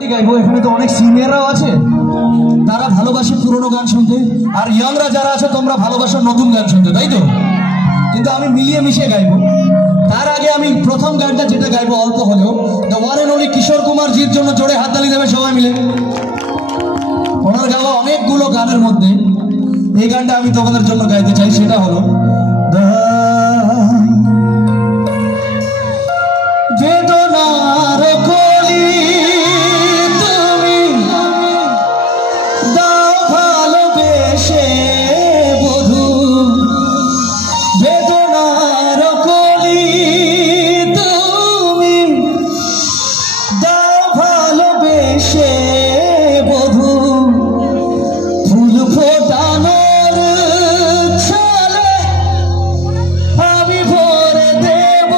গাইবো এখানে তো অনেক সিনিয়ররাও আছে, তারা ভালোবাসে পুরনো গান শুনতে, আর ইয়াংরা যারা আছে তোমরা ভালোবাসো নতুন গান শুনতে, তাই তো? কিন্তু আমি মিলিয়ে মিশে গাইবো। তার আগে আমি প্রথম গানটা যেটা গাইবো অল্প হলেও, the one and only Kishore Kumar জির জন্য জোরে হাততালি দেবে সবাই মিলে। ওনার গাওয়া অনেকগুলো গানের মধ্যে এই গানটা আমি তোমাদের জন্য গাইতে চাই, সেটা হলো বেদনার কলি তুমি দাও ভালোবেসে বধূ, বেদনার কলি তুমি দাও ভালোবেসে বধূ, ফুল ফোটানোর ছলে আমি ভরে দেব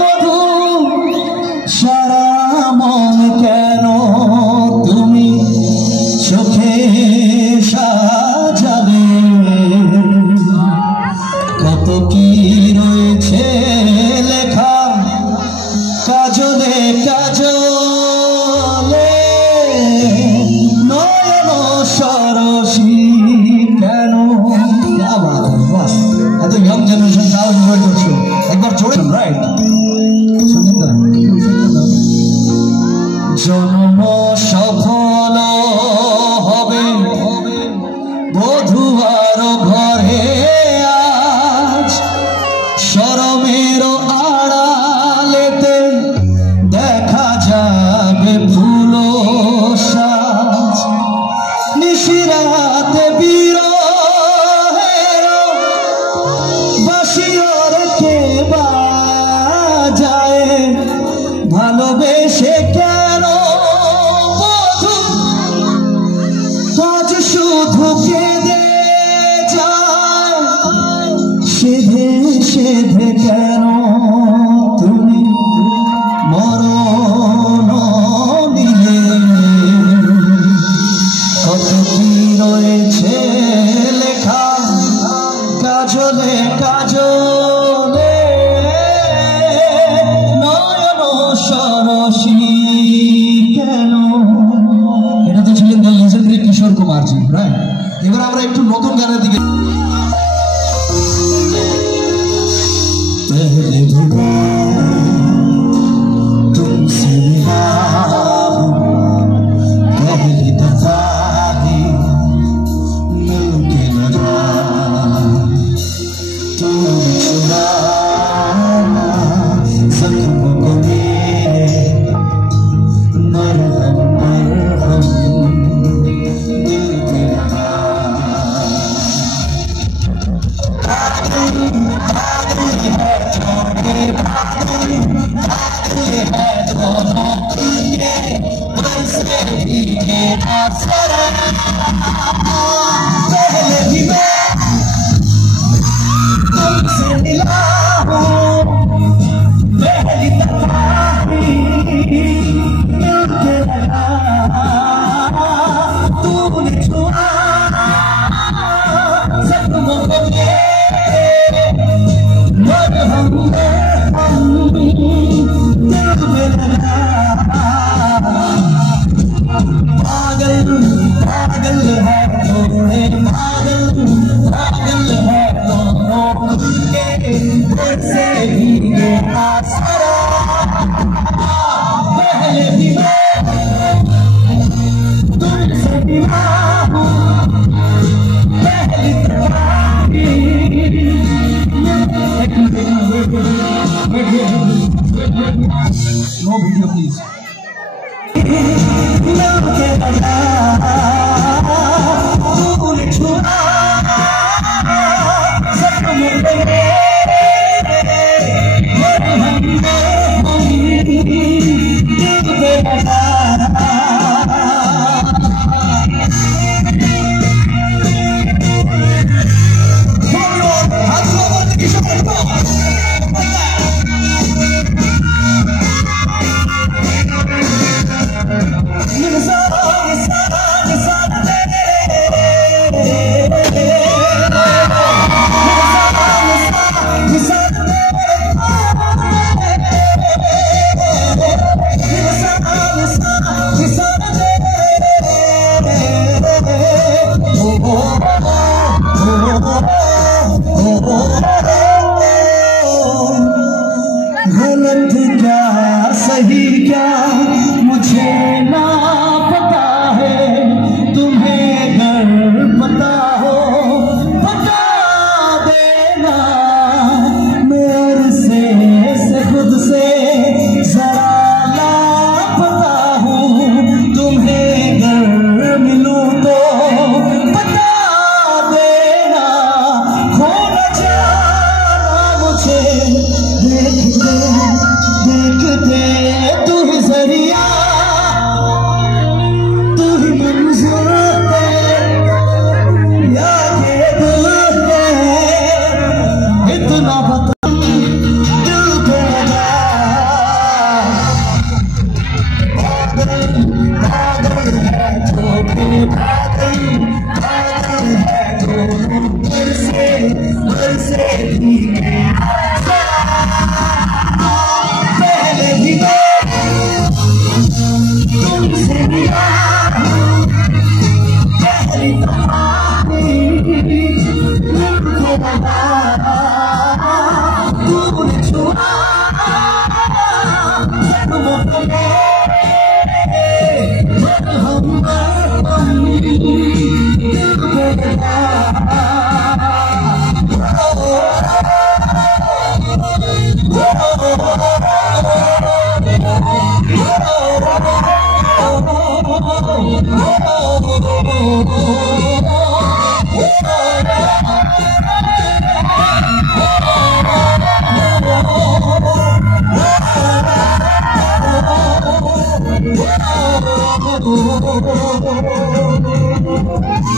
মধু, সারা মন কেন তুমি চোখে সাজালে, কত কি রয়েছে লেখা কাজলে কাজলে, নয়ন সরসী কেন। এত ইয়ং জেনারেশন তাও এনজয় করছো, একবার জোরে রাইট। জন্ম সফল হবে বধুয়ার ঘরে আজ, শরমের আড়ালেতে দেখা যাবে ফুল সাজ, নিশিরাতে বিরহের বাঁশির কে বাজায়, ভালোবেসে কেন বধূ আজ শুধু কেঁদে যায়, সেধে সেধে কেন তুমি মরণ নিলে, কত কি রয়েছে লেখা কাজলে কাজলে, নয়ন সরসী কেন। এটা তো ছিলেন the legendary Kishore Kumar G, right? এবার আমরা একটু নতুন গানের দিকে। पहले भी तुमसे मिला हूँ, पहली दफा ही मिलके लगा, तुमने छुड़ाया जख्मों को मेरे, मरहम मरहम दिल पे लगा। पहले भी मैं तुमसे मिला हूँ, पहली दफा ही मिलके लगा, तूने छुआ जख्मों को मेरे, मरहम मरहम दिल में लगा। पागल पागल है तोड़े, पागल पागल है दोनों के दिल से ही ये आसरा। पहले भी मैं तुमसे मिला हूँ, पहली दफा ही। No video please. मिलके लगा, तूने छुआ जख्मों को मेरे, मरहम मरहम दिल पे लगा। सारा तुमसे मिला पहली दफा तूने छुआ Oh,